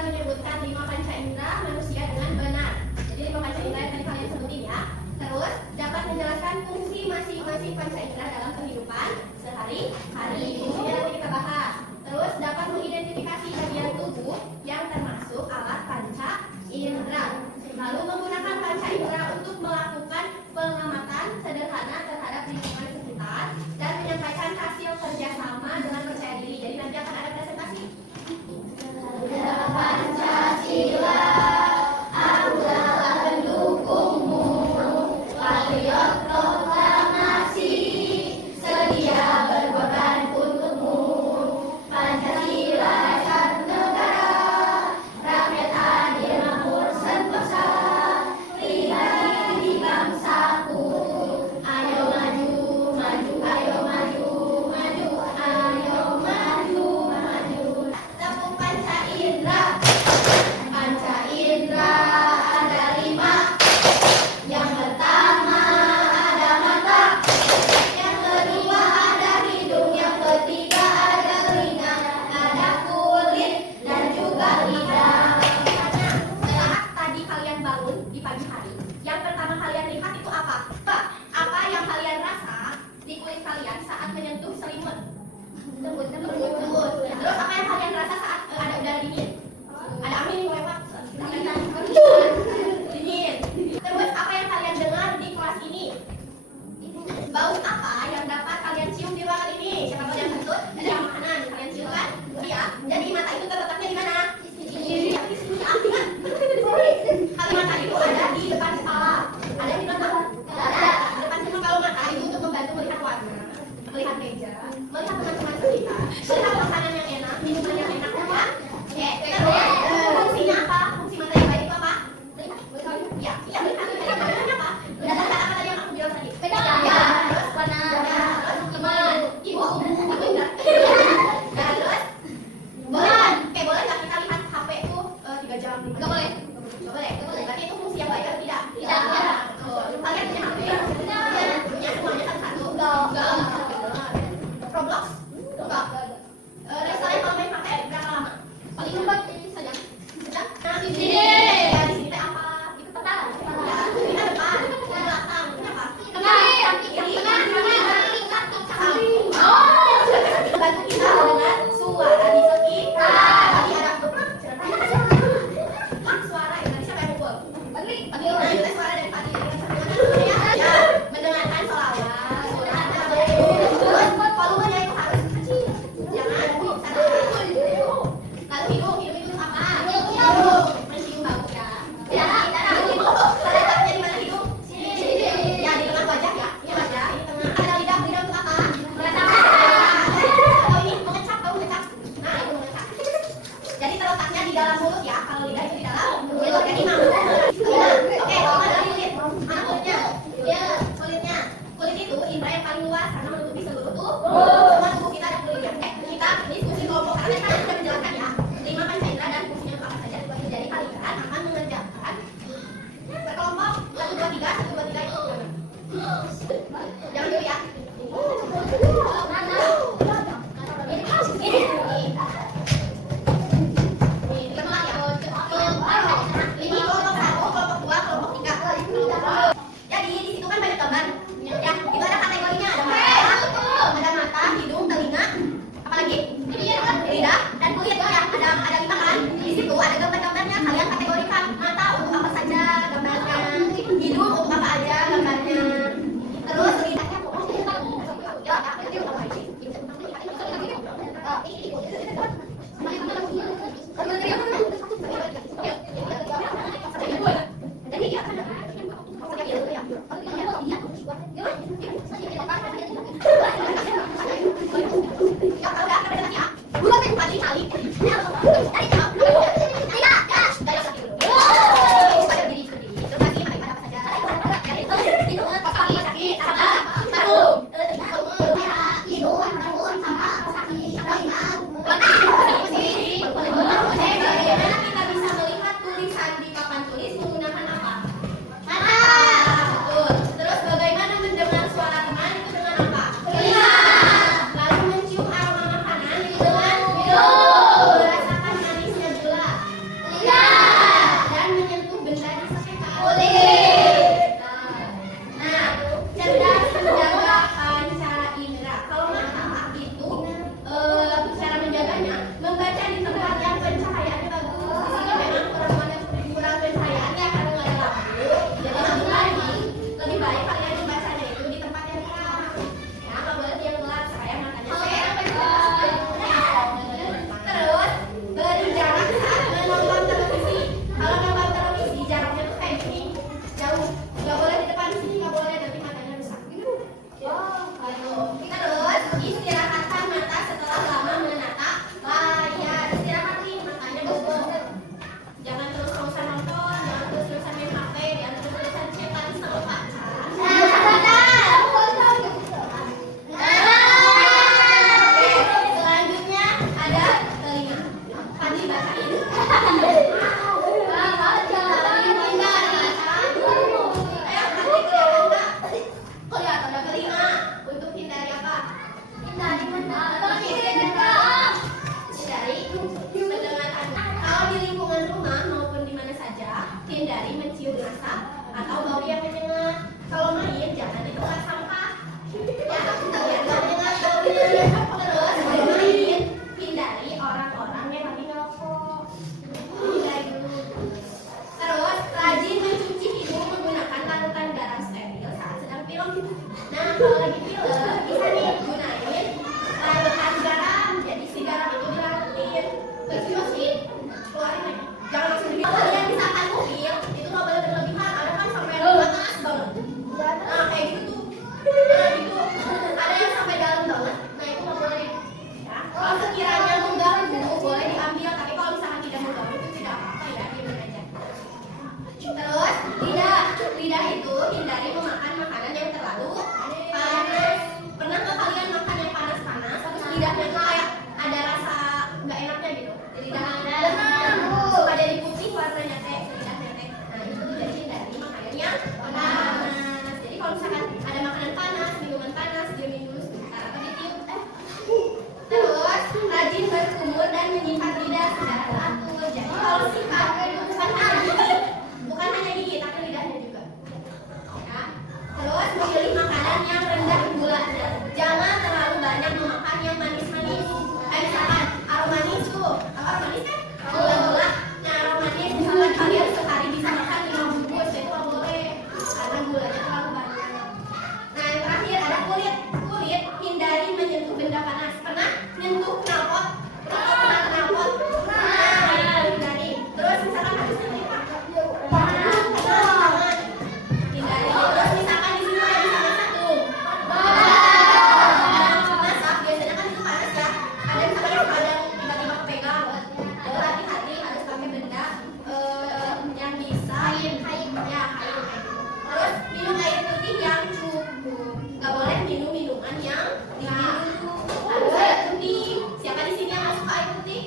bisa menyebutkan 5 panca indera manusia dengan benar. Jadi 5 panca indera yang tadi kalian sebutin ya. Terus dapat menjelaskan fungsi masing-masing panca indera dalam kehidupan sehari-hari. Fungsinya nanti kita bahas. Terus dapat mengidentifikasi bagian tubuh yang termasuk alat panca indera. Lalu menggunakan panca indera untuk melakukan pengamatan sederhana terhadap lingkungan sekitar dan menyampaikan hasil kerjasama dengan percaya diri. Jadi nanti akan ada presentasi. Pancasila, aku telah mendukungmu. Patriot proklamasi, sedia berkorban untukmu. Pancasila satu negara, rakyat adil makmur sentosa, pribadi di bangsaku. Ayo maju, maju, ayo maju, maju, ayo maju, maju. Tepuk panca indera. Panca indera ada 5. Yang pertama ada mata, yang kedua ada hidung, yang ketiga ada telinga, ada kulit dan juga lidah. Saat tadi kalian bangun di pagi hari, yang pertama kalian lihat itu apa? Apa yang kalian rasa di kulit kalian saat menyentuh selimut? Lembut. Terus apa yang kalian rasa saat ada udara dingin? Ada angin yang lewat. Dingin. Terus apa yang kalian dengar di kelas ini? Bau apa yang dapat kalian cium di ruangan ini? Siapa tahu yang kentut? Yang mana nih kalian cium kan? Iya. Jadi mata itu terletaknya di mana? Di sini. Kali mata itu ada di depan kepala. Ada di belakang? Ada. Di depan semua. Kalau mata itu untuk membantu melihat warna, melihat meja, melihat teman-teman kita, melihat makanan yang enak, minuman yang enak, kan? Oke. Terus fungsinya apa? Fungsi mata yang baik itu apa? Ya, melihat. Fungsinya apa? Berdasarkan apa tadi yang aku bilang tadi? Ya, terus warna, terus teman, ibu enggak? Dan terus boleh nggak kita lihat HP itu 3 jam? Nggak boleh. Berarti itu fungsi yang baik atau tidak? Tidak. Kalian punya HP? Punya semuanya satu-satu? Enggak. Roblox? Enggak. Restoran kalau main pakai berapa lama? Paling lambat ini saja. Nah, di sini. Ya, di sini teh apa? Itu peta. Ya, ini depan, ini belakang. Kenapa? Yang samping. Bantu kita dengan suara di sekitar. Tadi ada suara ya. Tadi siapa yang mukul? Padli. Nah, itu suara dari Padli. Ya, mendengarkan sholawat. Terus volumenya itu harus kecil. Jangan lalu hidung itu apa? Mencium bau ya. Ya, letaknya di mana hidung? Sini. Ya, di tengah wajah ya. Ini wajah, ini tengah. Ada lidah untuk apa? Atau ini mengecap, tahu mengecap? Nah, itu mengecap. Jadi terletaknya di dalam mulut ya. Kalau lidah itu di dalam mulut. Jadi mampu. Oke, kalau ada kulit. Mana kulitnya? Ya, kulitnya. Kulit itu indera yang paling luas karena menutupi seluruh tubuh. Semua tubuh kita ada kulitnya. Kita ini fungsi kelompok karena kita sudah menjelaskan ya. 5 panca indera dan fungsinya apa saja. Jadi kalian akan mengerjakan berkelompok 1, 2, 3, 1, 2, 3 itu. Jangan dulu ya. Ini kelompok Hindari mencium asap atau bau yang menyengat. Kalau main jangan di tempat sampah. Ya, jangan menyengat baunya. Terus kalau main hindari orang-orang yang lagi ngerokok. Hindari dulu. Terus rajin mencuci hidung menggunakan larutan garam steril saat sedang pilek. Nah, kalau lagi pilek bisa nih gunain larutan garam. Jadi si garam itu dilarutin. Terus keluarin lagi. Jangan langsung diminum. Kalian misalkan mobil itu nggak boleh berlebihan, ada kan sampai panas banget. Nah kayak gitu tuh, nah gitu ada yang sampai dalam banget. Nah itu nggak boleh. Ya. Kalau sekiranya mengganggu boleh diambil, tapi kalau misalkan tidak mengganggu itu tidak apa-apa ya, diam aja. Terus lidah itu hindari memakan makanan yang terlalu panas. Pernah nggak kalian makan yang panas-panas, terus lidahnya tuh kayak ada rasa nggak enaknya gitu? Jadi suka jadi putih warnanya teh, lidahnya teh. Nah itu jadi hindari makanan yang panas. Jadi kalau misalkan ada makanan panas, minuman panas, diamin dulu sebentar atau ditiup. Terus rajin berkumur dan menyimpan lidah secara teratur. Jadi kalau sifat itu bukan hanya gigi, tapi lidahnya juga. Ya. Terus memilih makanan yang rendah gulanya. Jangan terlalu banyak memakan yang manis-manis. Misalkan aroma manis tuh, apa manis kan? Gula-gula. Nah aroma manis misalkan kalian sehari bisa makan 5 bungkus, itu nggak boleh karena gulanya terlalu banyak. Nah yang terakhir ada kulit. Hindari menyentuh benda panas. Pernah nyentuh knalpot? Pernah knalpot? Nah hindari. Terus misalkan habis nyetrika, hindari. Terus misalkan di sini ada masak tuh. Masak biasanya kan itu panas ya. Ada misalkan ada tiba-tiba kepegang. Hati-hati harus pakai benda yang bisa kayu. Terus minum air putih yang cukup. Gak boleh minum minuman yang dingin dulu. Harus air putih. Siapa di sini yang gak suka air putih?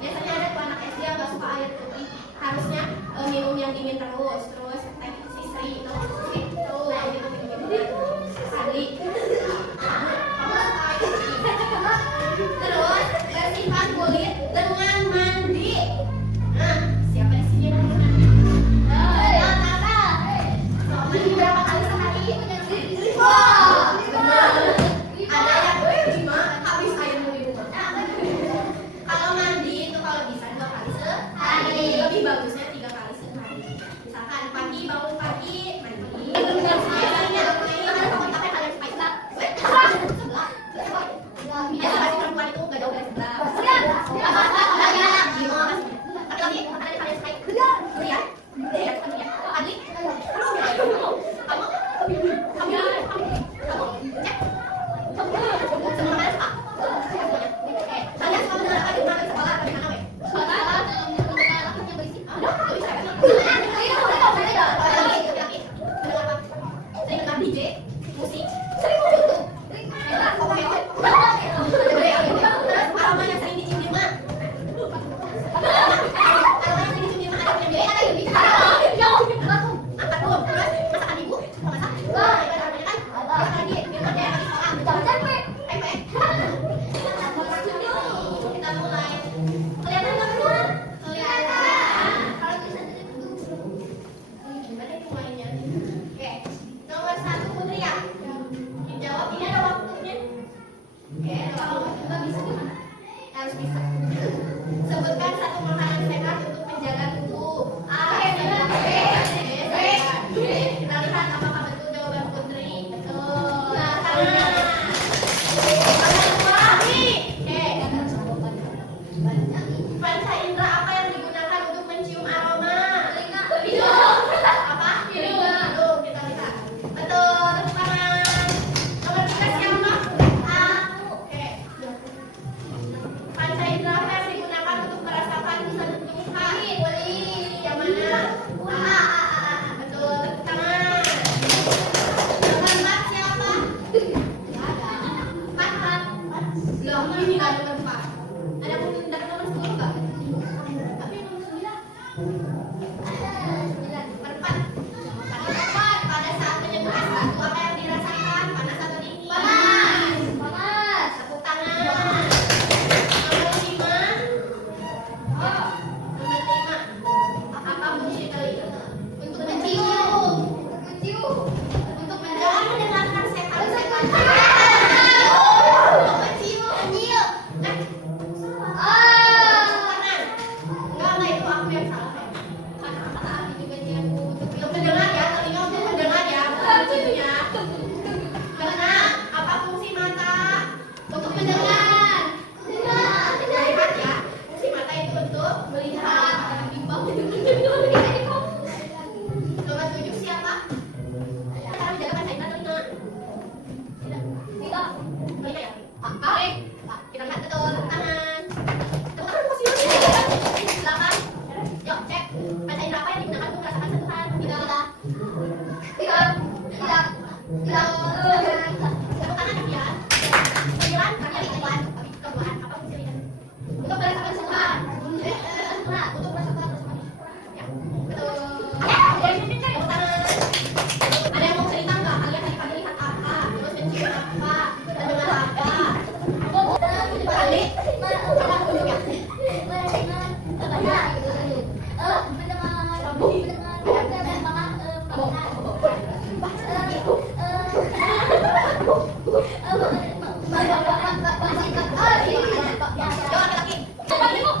Biasanya ada tuh anak SD yang gak suka air putih. Harusnya minum yang dingin terus. Terus teh sisri itu. Nah gitu minum Sadli. Kamu suka air putih. Terus bersihkan kulit dengan mandi. Nah, siapa di sini yang mau mandi? Mandi berapa kali sehari? Wah, benar. Ada yang habis air di rumah. Kalau mandi itu kalau bisa 2 kali sehari. Lebih bagusnya 3 kali sehari. Misalkan pagi bangun pagi mandi. Biasanya main kalau pakai hal yang sebaik sebelah. Ya, laki perempuan itu gak jauh dari sebelah. Kalian suka mendengarkan di sekolah atau di mana? aku yang salah. Kata Abi juga dia untuk mendengar ya, telinga untuk mendengar ya, bukan menciumnya. Karena apa fungsi mata? Untuk mendengar. Melihat ya. Fungsi mata itu untuk melihat. Nomor 7 siapa? Cara menjaga panca indera telinga. Telinga ya. Baik. Kita lihat betul tangan. Tepuk tangan posisinya. Silakan. Yuk cek. Panca indera apa yang digunakan untuk merasakan sentuhan? Tidak. Tepuk tangan ya. 9 kali keluar. Apa fungsinya? Untuk merasakan sentuhan. Untuk merasakan sentuhan. Ya. Betul. Tepuk tangan. Ada yang mau cerita nggak? Kalian tadi pagi lihat apa? Terus mencium apa? Mendengar apa? Kali? Apa untuknya?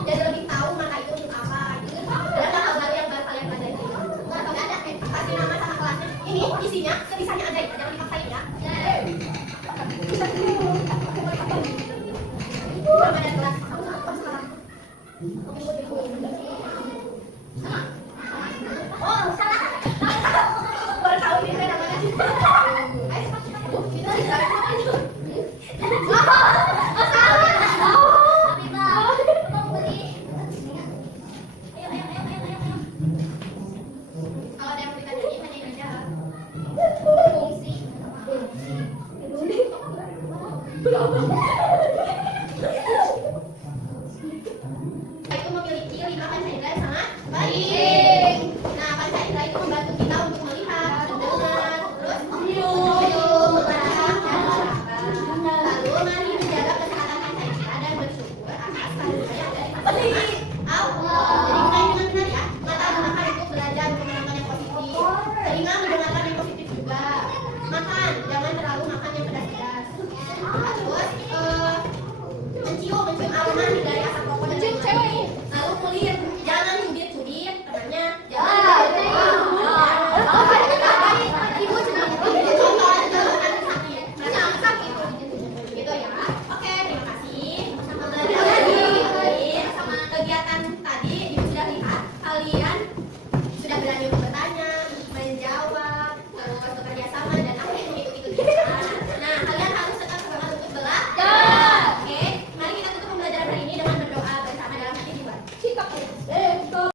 Jadi lebih tahu maka itu untuk apa? Ada hal baru yang kalian pelajari? Nggak ada. Kasih nama sama kelasnya. Ini isinya sebisanya aja ya, jangan dipaksain ya. Nama dan kelas. Kamu apa sekarang? Oh, salah. Baru tahu ini saya namanya. Ayo cepat. Kalau ada yang mau ditanyain, tanyain aja. Fungsi. Itu memiliki 5 panca indera yang sangat baik.